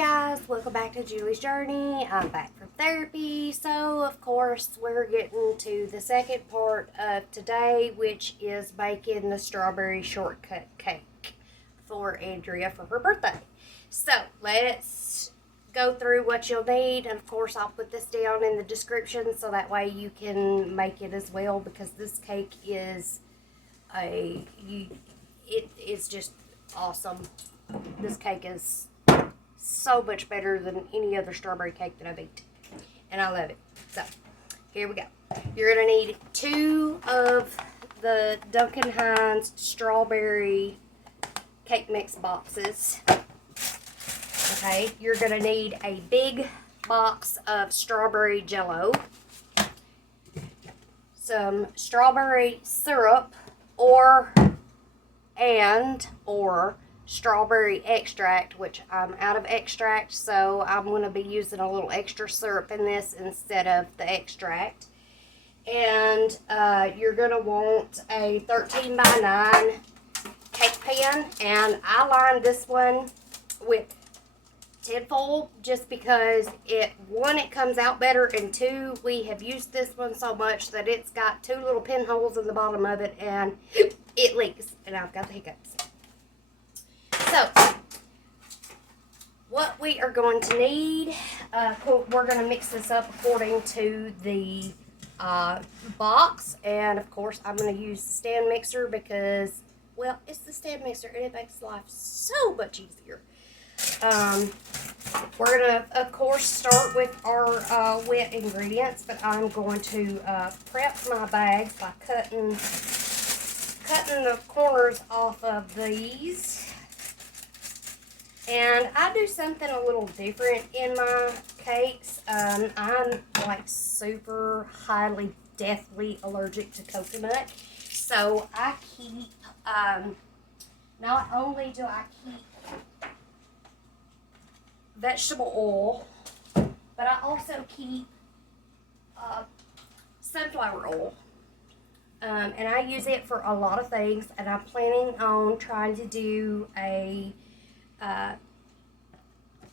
guys, welcome back to Julie's Journey. I'm back from therapy, so of course we're getting to the second part of today, which is making the strawberry shortcut cake for Andrea for her birthday. So let's go through what you'll need, and of course I'll put this down in the description so that way you can make it as well, because this cake is it is just awesome. This cake is so much better than any other strawberry cake that I've eaten, and I love it. So here we go. You're gonna need 2 of the Duncan Hines strawberry cake mix boxes. Okay, you're gonna need a big box of strawberry jello, some strawberry syrup or strawberry extract, which I'm out of extract, so I'm going to be using a little extra syrup in this instead of the extract. And you're going to want a 13 by 9 cake pan, and I lined this one with tinfoil just because it comes out better, and 2, we have used this one so much that it's got 2 little pinholes in the bottom of it and it leaks, and I've got the hiccups. So, what we are going to need, we're going to mix this up according to the box, and of course I'm going to use the stand mixer because, well, it's the stand mixer and it makes life so much easier. We're going to, of course, start with our wet ingredients, but I'm going to prep my bags by cutting the corners off of these. And I do something a little different in my cakes. I'm like super highly, deathly allergic to coconut. So I keep, not only do I keep vegetable oil, but I also keep sunflower oil. And I use it for a lot of things, and I'm planning on trying to do a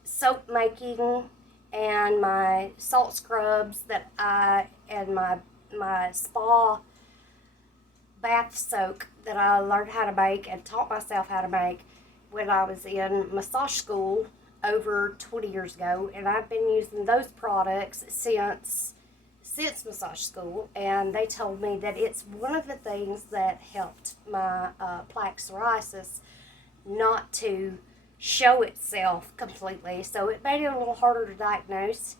soap making and my salt scrubs and my spa bath soak that I learned how to make and taught myself how to make when I was in massage school over 20 years ago, and I've been using those products since massage school, and they told me that it's one of the things that helped my plaque psoriasis not to show itself completely, so it made it a little harder to diagnose,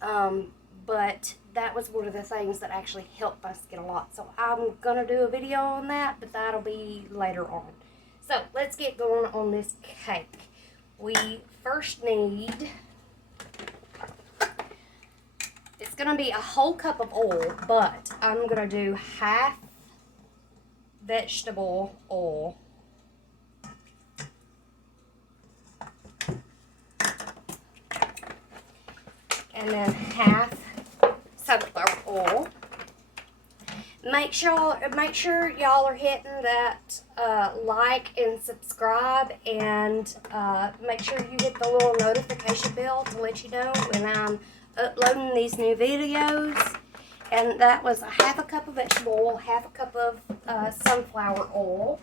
but that was one of the things that actually helped my skin a lot. So I'm gonna do a video on that, but that'll be later on. So let's get going on this cake. We first need, it's gonna be a whole cup of oil, but I'm gonna do half vegetable oil, and then half sunflower oil. Make sure y'all are hitting that like and subscribe, and make sure you hit the little notification bell to let you know when I'm uploading these new videos. And that was a half a cup of vegetable oil, half a cup of sunflower oil.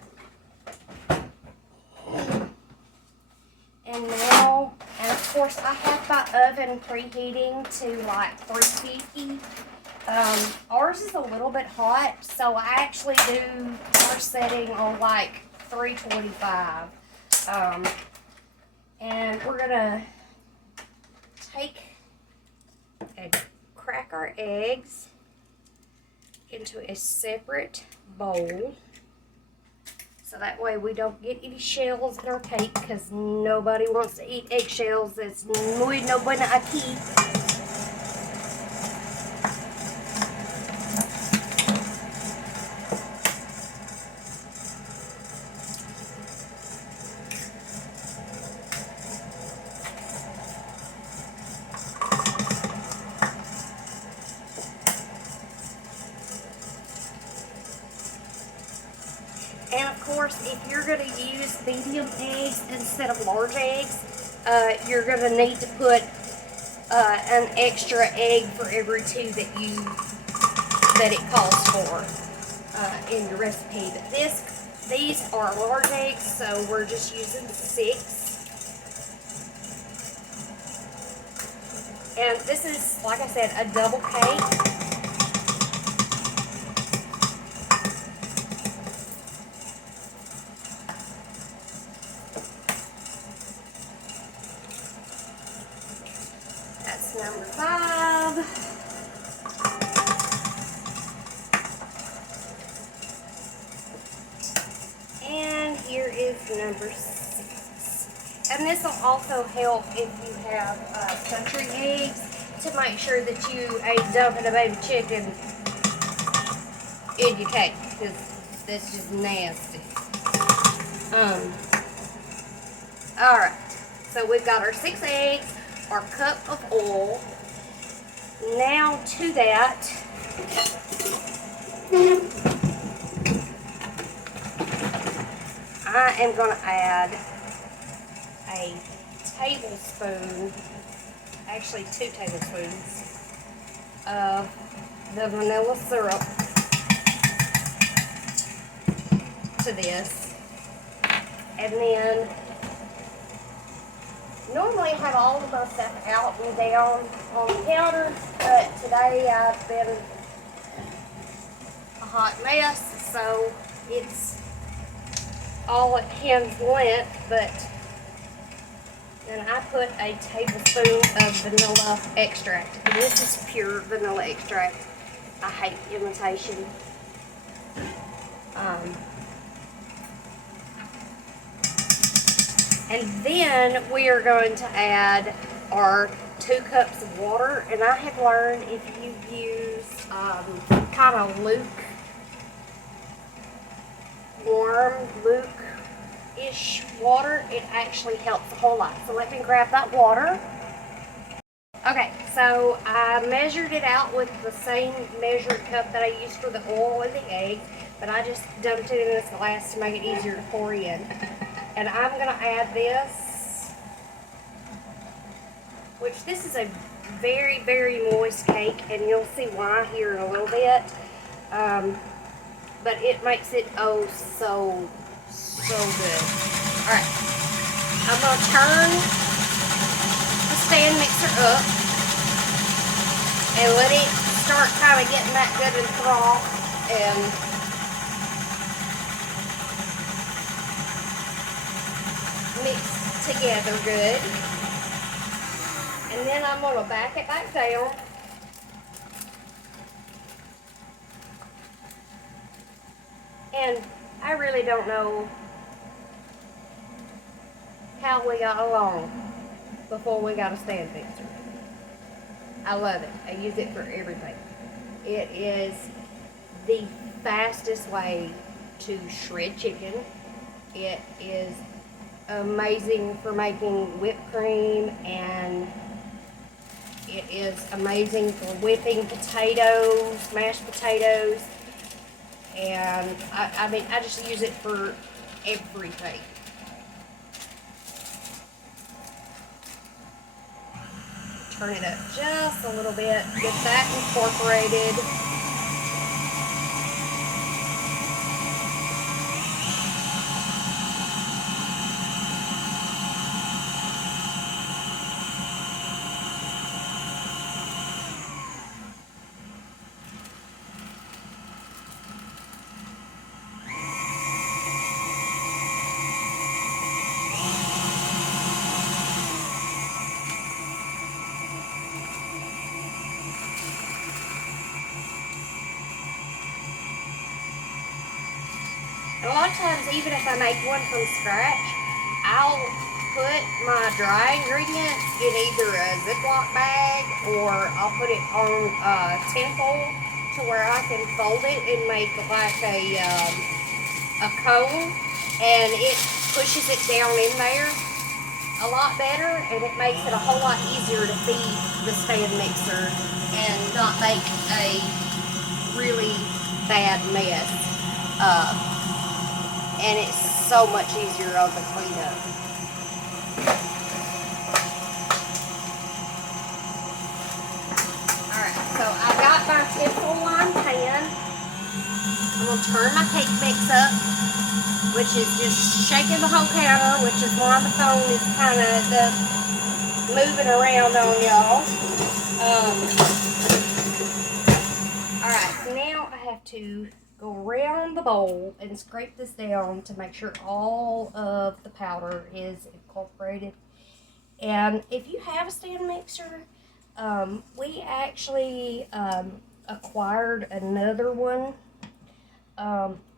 And now, and of course I have my oven preheating to like 350. Ours is a little bit hot, so I actually do our setting on like 325. And we're gonna take and crack our eggs into a separate bowl, so that way we don't get any shells in our cake, because nobody wants to eat eggshells. It's muy no buena aquí. And of course, if you're going to use medium eggs instead of large eggs, you're going to need to put an extra egg for every 2 that it calls for in your recipe. But these are large eggs, so we're just using 6. And this is, like I said, a double cake. That's number 5. And here is number 6. And this will also help if you have country eggs to make sure that you ain't dumping a baby chicken in your cake, because that's just nasty. Alright, so we've got our 6 eggs, our cup of oil. Now to that, I am going to add a tablespoon, actually 2 tablespoons of the vanilla syrup to this. And then normally I have all of my stuff out and down on the counter, but today I've been a hot mess, so it's all at hand's length. But then I put a tablespoon of vanilla extract, and this is pure vanilla extract. I hate imitation. And then we are going to add our 2 cups of water. And I have learned if you use kind of luke-ish water, it actually helps a whole lot. So let me grab that water. Okay, so I measured it out with the same measured cup that I used for the oil and the egg, but I just dumped it in this glass to make it easier to pour in. And I'm going to add this, which this is a very, very moist cake, and you'll see why here in a little bit. But it makes it oh so good. Alright, I'm going to turn the stand mixer up and let it start kind of getting that good and froth, and mixed together good. And then I'm going to back it back down. And I really don't know how we got along before we got a stand mixer. I love it. I use it for everything. It is the fastest way to shred chicken. It is amazing for making whipped cream, and it is amazing for whipping potatoes, mashed potatoes, and I mean, I just use it for everything. Turn it up just a little bit, get that incorporated. A lot of times, even if I make one from scratch, I'll put my dry ingredients in either a Ziploc bag, or I'll put it on tinfoil to where I can fold it and make like a cone, and it pushes it down in there a lot better, and it makes it a whole lot easier to feed the stand mixer and not make a really bad mess. And it's so much easier on the cleanup. will turn my cake mix up, which is just shaking the whole counter, which is why the phone is kind of moving around on y'all. Alright, so now I have to go around the bowl and scrape this down to make sure all of the powder is incorporated. And if you have a stand mixer, we actually acquired another one.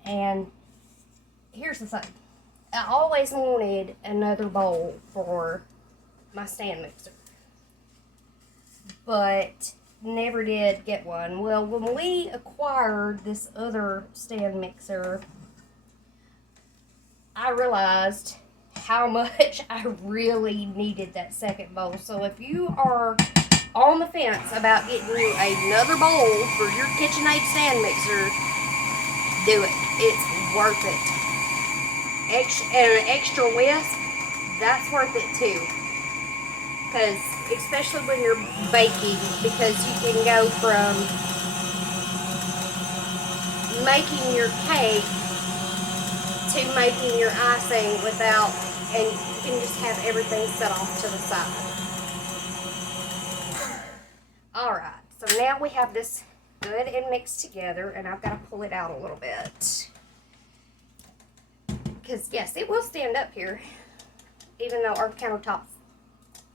And here's the thing. I always wanted another bowl for my stand mixer, but never did get one. Well, when we acquired this other stand mixer, I realized how much I really needed that second bowl. So if you are on the fence about getting you another bowl for your KitchenAid stand mixer, do it. It's worth it. And an extra whisk, that's worth it too. Because, especially when you're baking, because you can go from making your cake to making your icing without, and you can just have everything set off to the side. Alright, so now we have this good and mixed together, and I've got to pull it out a little bit. Because, yes, it will stand up here, even though our countertop,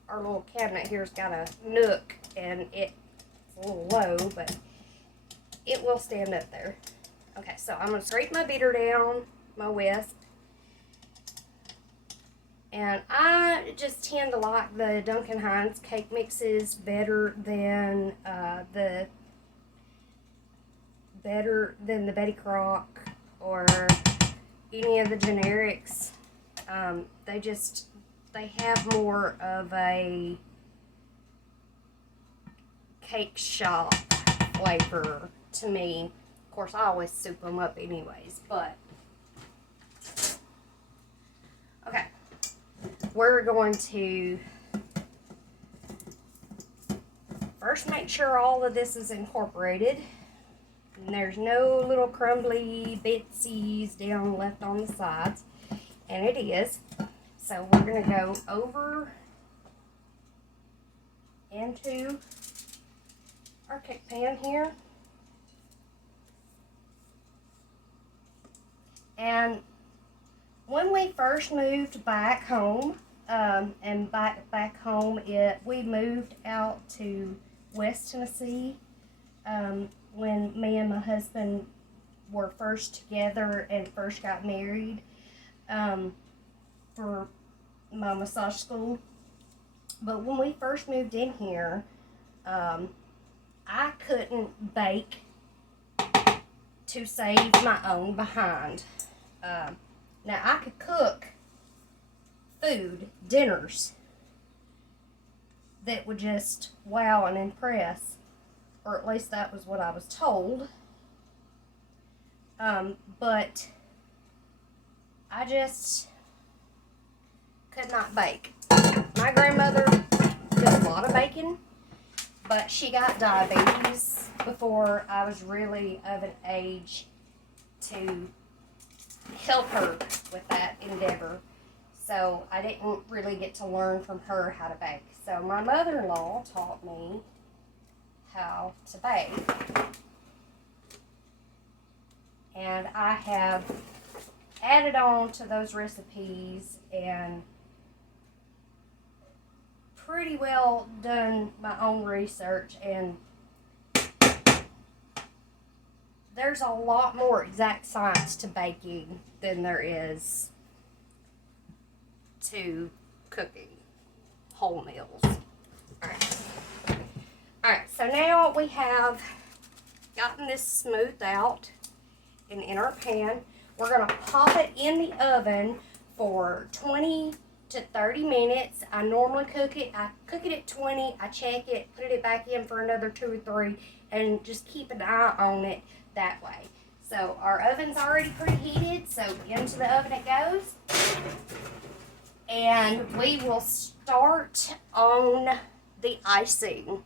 our little cabinet here's got a nook, and it's a little low, but it will stand up there. Okay, so I'm going to scrape my beater down, my whisk, and I just tend to like the Duncan Hines cake mixes better than the Betty Crock or any of the generics. They have more of a cake shop flavor to me. Of course, I always soup them up anyways, but okay. We're going to first make sure all of this is incorporated. And there's no little crumbly bitsies down left on the sides. And it is. So we're going to go over into our cake pan here. And when we first moved back home, back home, we moved out to West Tennessee when me and my husband were first together and first got married for my massage school. But when we first moved in here, I couldn't bake to save my own behind. Now, I could cook food, dinners, that would just wow and impress, or at least that was what I was told. But I just could not bake. My grandmother did a lot of baking, but she got diabetes before I was really of an age to help her with that endeavor. So I didn't really get to learn from her how to bake. So my mother-in-law taught me how to bake. And I have added on to those recipes and pretty well done my own research, and there's a lot more exact science to baking than there is to cooking whole meals. Alright, so now we have gotten this smoothed out and in our pan. We're going to pop it in the oven for 20 to 30 minutes. I normally cook it at 20, I check it, put it back in for another 2 or 3, and just keep an eye on it that way. So our oven's already preheated, so into the oven it goes. And we will start on the icing.